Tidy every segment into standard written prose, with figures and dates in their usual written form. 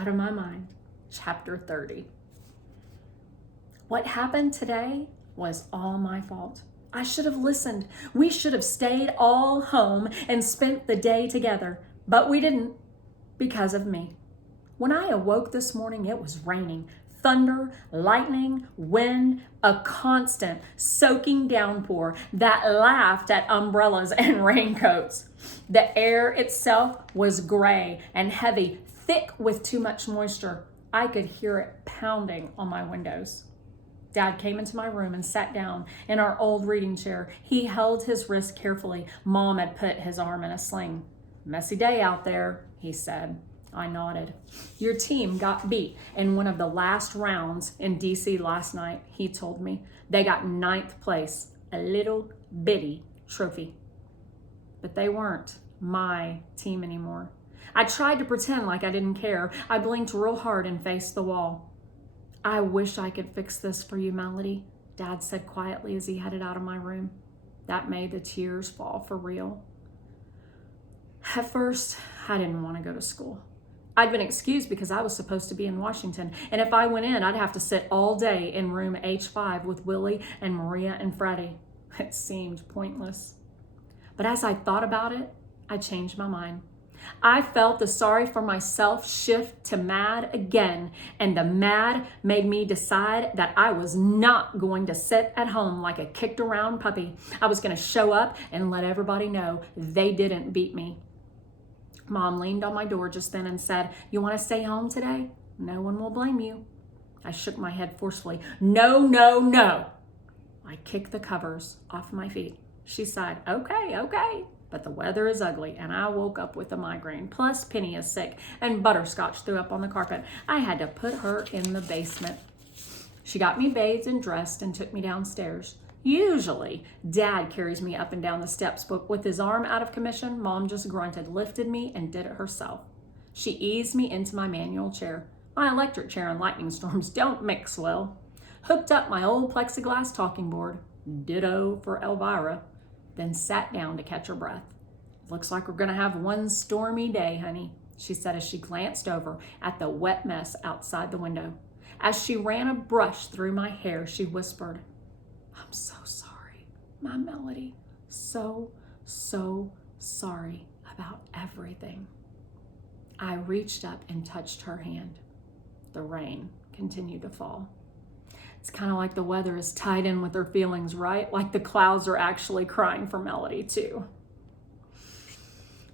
Out of My Mind, Chapter 30. What happened today was all my fault. I should have listened. We should have stayed all home and spent the day together, but we didn't because of me. When I awoke this morning, it was raining. Thunder, lightning, wind, a constant soaking downpour that laughed at umbrellas and raincoats. The air itself was gray and heavy, thick with too much moisture. I could hear it pounding on my windows. Dad came into my room and sat down in our old reading chair. He held his wrist carefully. Mom had put his arm in a sling. "Messy day out there," he said. I nodded. "Your team got beat in one of the last rounds in DC last night," he told me. "They got 9th place, a little bitty trophy." But they weren't my team anymore. I tried to pretend like I didn't care. I blinked real hard and faced the wall. "I wish I could fix this for you, Melody," Dad said quietly as he headed out of my room. That made the tears fall for real. At first, I didn't want to go to school. I'd been excused because I was supposed to be in Washington, and if I went in, I'd have to sit all day in room H5 with Willie and Maria and Freddie. It seemed pointless. But as I thought about it, I changed my mind. I felt the sorry for myself shift to mad again, and the mad made me decide that I was not going to sit at home like a kicked around puppy. I was going to show up and let everybody know they didn't beat me. Mom leaned on my door just then and said, "You want to stay home today? No one will blame you." I shook my head forcefully. "No, no, no." I kicked the covers off my feet. She sighed, Okay, but the weather is ugly, and I woke up with a migraine. Plus, Penny is sick, and Butterscotch threw up on the carpet. I had to put her in the basement. She got me bathed and dressed and took me downstairs. Usually, Dad carries me up and down the steps, but with his arm out of commission, Mom just grunted, lifted me, and did it herself. She eased me into my manual chair. My electric chair and lightning storms don't mix well. Hooked up my old plexiglass talking board, ditto for Elvira, then sat down to catch her breath. "Looks like we're going to have one stormy day, honey," she said as she glanced over at the wet mess outside the window. As she ran a brush through my hair, she whispered, "I'm so sorry, my Melody. So sorry about everything." I reached up and touched her hand. The rain continued to fall. It's kind of like the weather is tied in with her feelings, right? Like the clouds are actually crying for Melody too.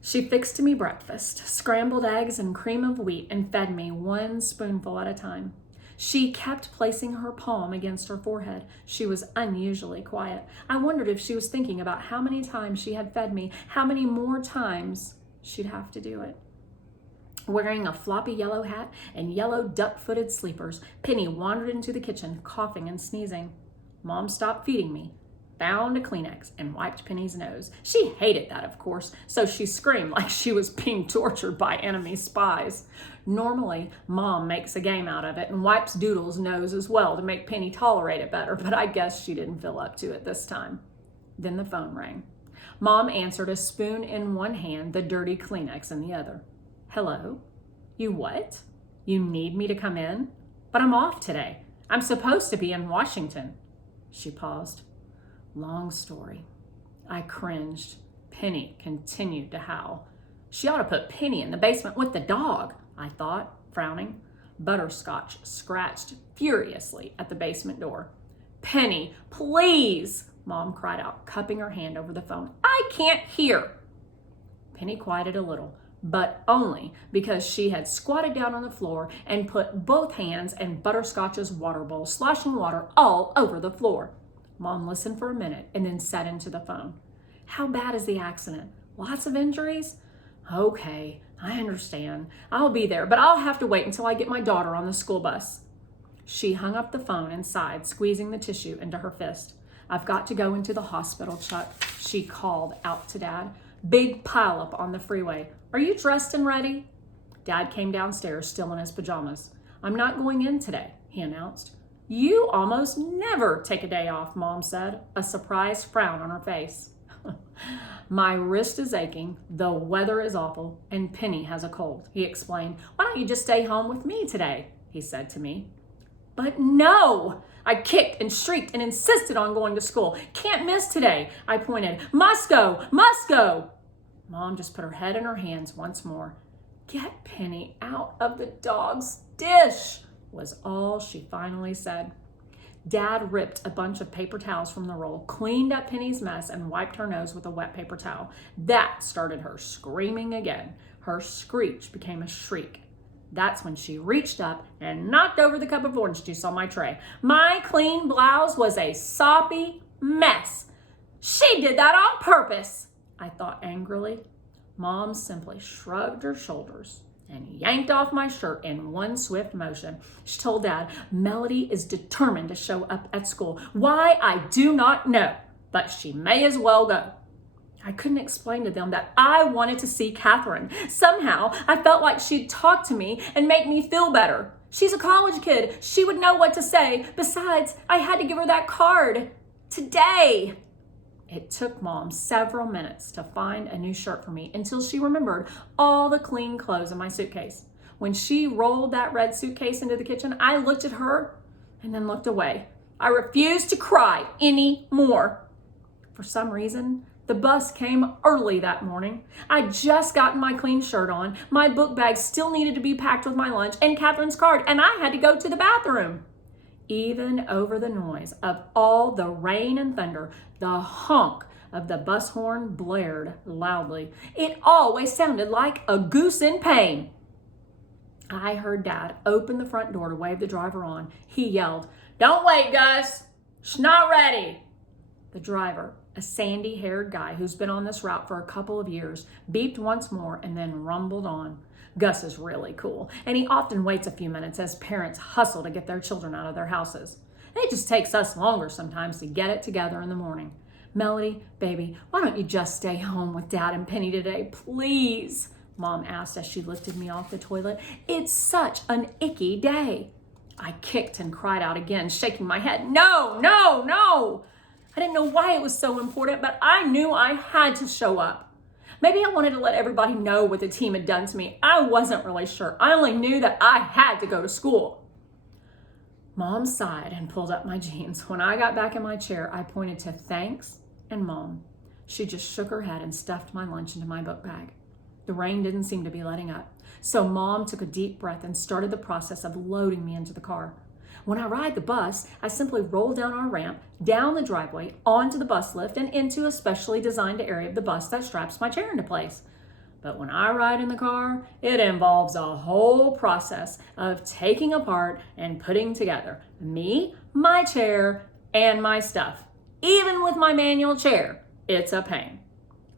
She fixed me breakfast, scrambled eggs and cream of wheat, and fed me one spoonful at a time. She kept placing her palm against her forehead. She was unusually quiet. I wondered if she was thinking about how many times she had fed me, how many more times she'd have to do it. Wearing a floppy yellow hat and yellow duck-footed sleepers, Penny wandered into the kitchen, coughing and sneezing. Mom stopped feeding me, found a Kleenex, and wiped Penny's nose. She hated that, of course, so she screamed like she was being tortured by enemy spies. Normally, Mom makes a game out of it and wipes Doodle's nose as well to make Penny tolerate it better, but I guess she didn't feel up to it this time. Then the phone rang. Mom answered, a spoon in one hand, the dirty Kleenex in the other. "Hello? You what? You need me to come in? But I'm off today. I'm supposed to be in Washington." She paused. Long story. I cringed. Penny continued to howl. She ought to put Penny in the basement with the dog, I thought, frowning. Butterscotch scratched furiously at the basement door. "Penny, please," Mom cried out, cupping her hand over the phone. "I can't hear." Penny quieted a little, but only because she had squatted down on the floor and put both hands in Butterscotch's water bowl, sloshing water all over the floor. Mom listened for a minute and then said into the phone, "How bad is the accident? Lots of injuries?" "Okay, I understand. I'll be there, but I'll have to wait until I get my daughter on the school bus." She hung up the phone and sighed, squeezing the tissue into her fist. "I've got to go into the hospital, Chuck," she called out to Dad. "Big pileup on the freeway. Are you dressed and ready?" Dad came downstairs, still in his pajamas. "I'm not going in today," he announced. "You almost never take a day off," Mom said, a surprised frown on her face. My wrist is aching, the weather is awful, and Penny has a cold, he explained. Why don't you just stay home with me today? He said to me. But no! I kicked and shrieked and insisted on going to school. Can't miss today, I pointed. Must go, must go. Mom just put her head in her hands once more. Get Penny out of the dog's dish, was all she finally said. Dad ripped a bunch of paper towels from the roll, cleaned up Penny's mess, and wiped her nose with a wet paper towel. That started her screaming again. Her screech became a shriek. That's when she reached up and knocked over the cup of orange juice on my tray. My clean blouse was a soppy mess. She did that on purpose, I thought angrily. Mom simply shrugged her shoulders and yanked off my shirt in one swift motion. She told Dad, Melody is determined to show up at school. Why, I do not know, but she may as well go. I couldn't explain to them that I wanted to see Catherine. Somehow, I felt like she'd talk to me and make me feel better. She's a college kid. She would know what to say. Besides, I had to give her that card today. It took Mom several minutes to find a new shirt for me until she remembered all the clean clothes in my suitcase. When she rolled that red suitcase into the kitchen, I looked at her and then looked away. I refused to cry anymore. For some reason, the bus came early that morning. I'd just gotten my clean shirt on, my book bag still needed to be packed with my lunch and Catherine's card, and I had to go to the bathroom. Even over the noise of all the rain and thunder, the honk of the bus horn blared loudly. It always sounded like a goose in pain. I heard Dad open the front door to wave the driver on. He yelled, "Don't wait, Gus. She's not ready." The driver, a sandy-haired guy who's been on this route for a couple of years, beeped once more and then rumbled on. Gus is really cool, and he often waits a few minutes as parents hustle to get their children out of their houses. It just takes us longer sometimes to get it together in the morning. Melody, baby, why don't you just stay home with Dad and Penny today, please? Mom asked as she lifted me off the toilet. It's such an icky day. I kicked and cried out again, shaking my head. No, no, no. I didn't know why it was so important, but I knew I had to show up. Maybe I wanted to let everybody know what the team had done to me. I wasn't really sure. I only knew that I had to go to school. Mom sighed and pulled up my jeans. When I got back in my chair, I pointed to thanks and Mom. She just shook her head and stuffed my lunch into my book bag. The rain didn't seem to be letting up, so Mom took a deep breath and started the process of loading me into the car. When I ride the bus, I simply roll down our ramp, down the driveway, onto the bus lift, and into a specially designed area of the bus that straps my chair into place. But when I ride in the car, it involves a whole process of taking apart and putting together me, my chair, and my stuff. Even with my manual chair, it's a pain.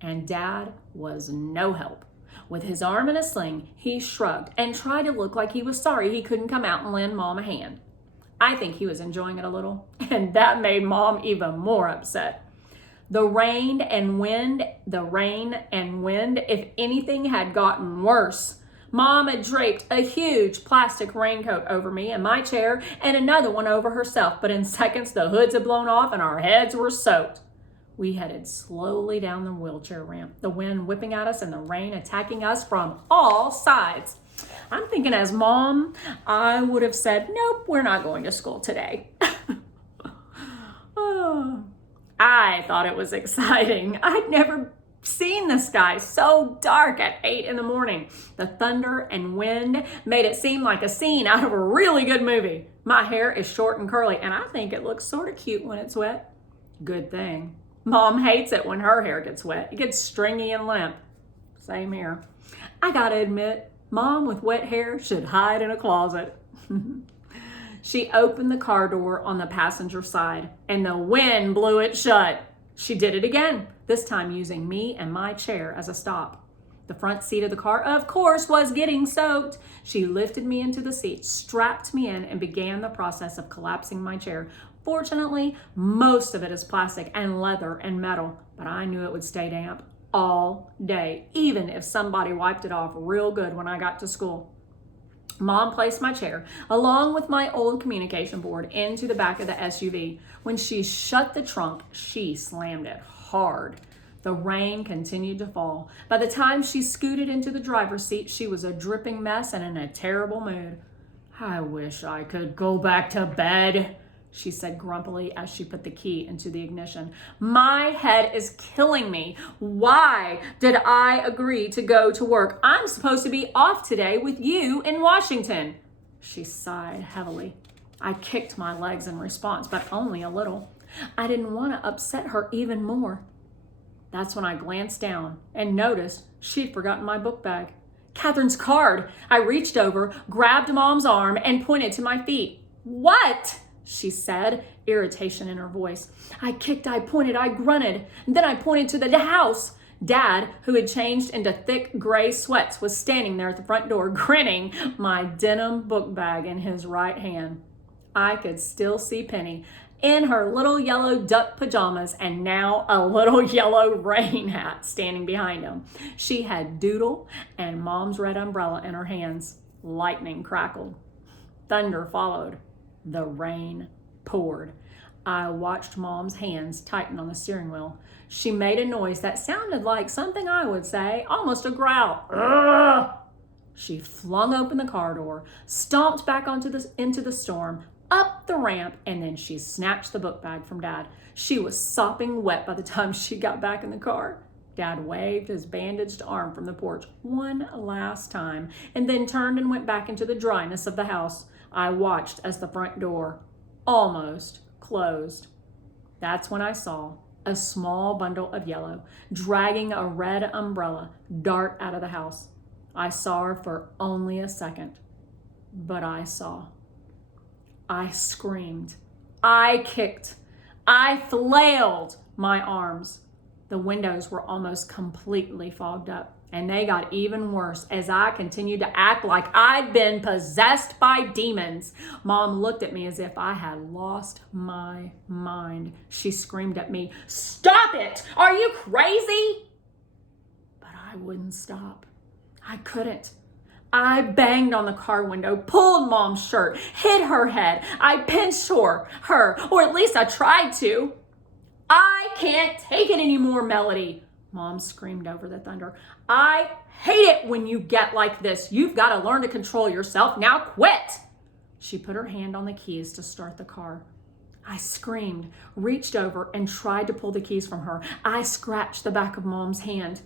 And Dad was no help. With his arm in a sling, he shrugged and tried to look like he was sorry he couldn't come out and lend Mom a hand. I think he was enjoying it a little, and that made Mom even more upset. The rain and wind, if anything, had gotten worse. Mom had draped a huge plastic raincoat over me and my chair and another one over herself, but in seconds the hoods had blown off and our heads were soaked. We headed slowly down the wheelchair ramp, the wind whipping at us and the rain attacking us from all sides. I'm thinking as Mom, I would have said, nope, we're not going to school today. Oh, I thought it was exciting. I'd never seen the sky so dark at 8 in the morning. The thunder and wind made it seem like a scene out of a really good movie. My hair is short and curly, and I think it looks sort of cute when it's wet. Good thing. Mom hates it when her hair gets wet. It gets stringy and limp. Same here. I gotta admit, Mom with wet hair should hide in a closet. She opened the car door on the passenger side, and the wind blew it shut. She did it again, this time using me and my chair as a stop. The front seat of the car, of course, was getting soaked. She lifted me into the seat, strapped me in, and began the process of collapsing my chair. Fortunately, most of it is plastic and leather and metal, but I knew it would stay damp all day, even if somebody wiped it off real good when I got to school. Mom placed my chair, along with my old communication board, into the back of the SUV. When she shut the trunk, she slammed it hard. The rain continued to fall. By the time she scooted into the driver's seat, she was a dripping mess and in a terrible mood. "I wish I could go back to bed," she said grumpily as she put the key into the ignition. "My head is killing me. Why did I agree to go to work? I'm supposed to be off today with you in Washington." She sighed heavily. I kicked my legs in response, but only a little. I didn't want to upset her even more. That's when I glanced down and noticed she'd forgotten my book bag. Catherine's card. I reached over, grabbed Mom's arm, and pointed to my feet. "What?" she said, irritation in her voice. I kicked, I pointed, I grunted. Then I pointed to the house. Dad, who had changed into thick gray sweats, was standing there at the front door, grinning, my denim book bag in his right hand. I could still see Penny in her little yellow duck pajamas and now a little yellow rain hat standing behind him. She had Doodle and Mom's red umbrella in her hands. Lightning crackled. Thunder followed. The rain poured. I watched Mom's hands tighten on the steering wheel. She made a noise that sounded like something I would say, almost a growl. "Ugh!" She flung open the car door, stomped back into the storm, up the ramp, and then she snatched the book bag from Dad. She was sopping wet by the time she got back in the car. Dad waved his bandaged arm from the porch one last time and then turned and went back into the dryness of the house. I watched as the front door almost closed. That's when I saw a small bundle of yellow dragging a red umbrella dart out of the house. I saw her for only a second, but I saw. I screamed. I kicked. I flailed my arms. The windows were almost completely fogged up, and they got even worse as I continued to act like I'd been possessed by demons. Mom looked at me as if I had lost my mind. She screamed at me, "Stop it! Are you crazy?" But I wouldn't stop. I couldn't. I banged on the car window, pulled Mom's shirt, hit her head. I pinched her, or at least I tried to. "I can't take it anymore, Melody," Mom screamed over the thunder. "I hate it when you get like this. You've got to learn to control yourself. Now quit." She put her hand on the keys to start the car. I screamed, reached over, and tried to pull the keys from her. I scratched the back of Mom's hand.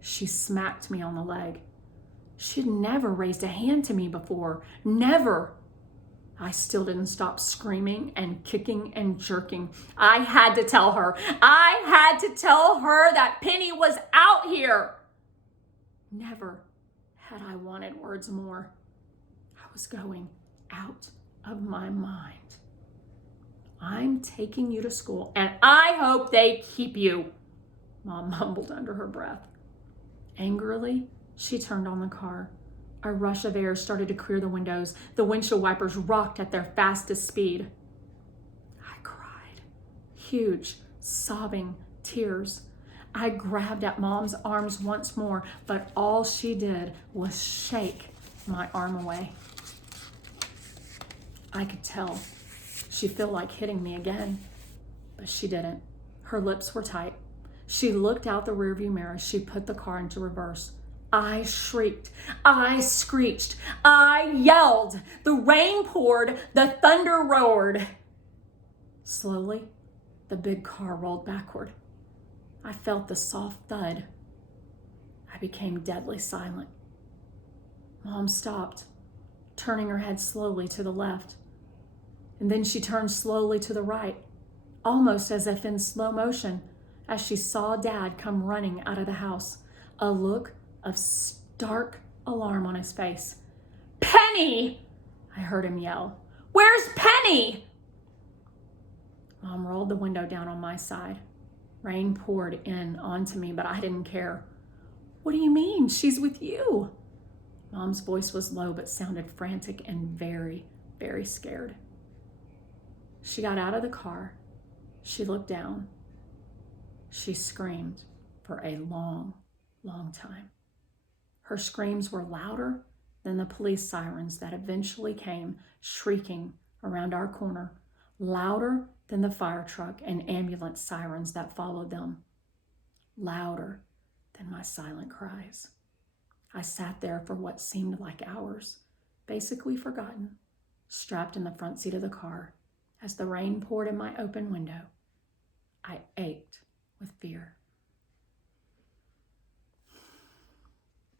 She smacked me on the leg. She'd never raised a hand to me before. Never. I still didn't stop screaming and kicking and jerking. I had to tell her. I had to tell her that Penny was out here. Never had I wanted words more. I was going out of my mind. "I'm taking you to school, and I hope they keep you," Mom mumbled under her breath. Angrily, she turned on the car. A rush of air started to clear the windows. The windshield wipers rocked at their fastest speed. I cried. Huge, sobbing tears. I grabbed at Mom's arms once more, but all she did was shake my arm away. I could tell she felt like hitting me again, but she didn't. Her lips were tight. She looked out the rearview mirror. She put the car into reverse. I shrieked, I screeched, I yelled. The rain poured, the thunder roared. Slowly, the big car rolled backward. I felt the soft thud. I became deadly silent. Mom stopped, turning her head slowly to the left. And then she turned slowly to the right, almost as if in slow motion, as she saw Dad come running out of the house, a look of stark alarm on his face. "Penny!" I heard him yell. "Where's Penny?" Mom rolled the window down on my side. Rain poured in onto me, but I didn't care. "What do you mean? She's with you." Mom's voice was low, but sounded frantic and very, very scared. She got out of the car. She looked down. She screamed for a long, long time. Her screams were louder than the police sirens that eventually came shrieking around our corner, louder than the fire truck and ambulance sirens that followed them. louder than my silent cries. I sat there for what seemed like hours, basically forgotten, strapped in the front seat of the car as the rain poured in my open window. I ached with fear.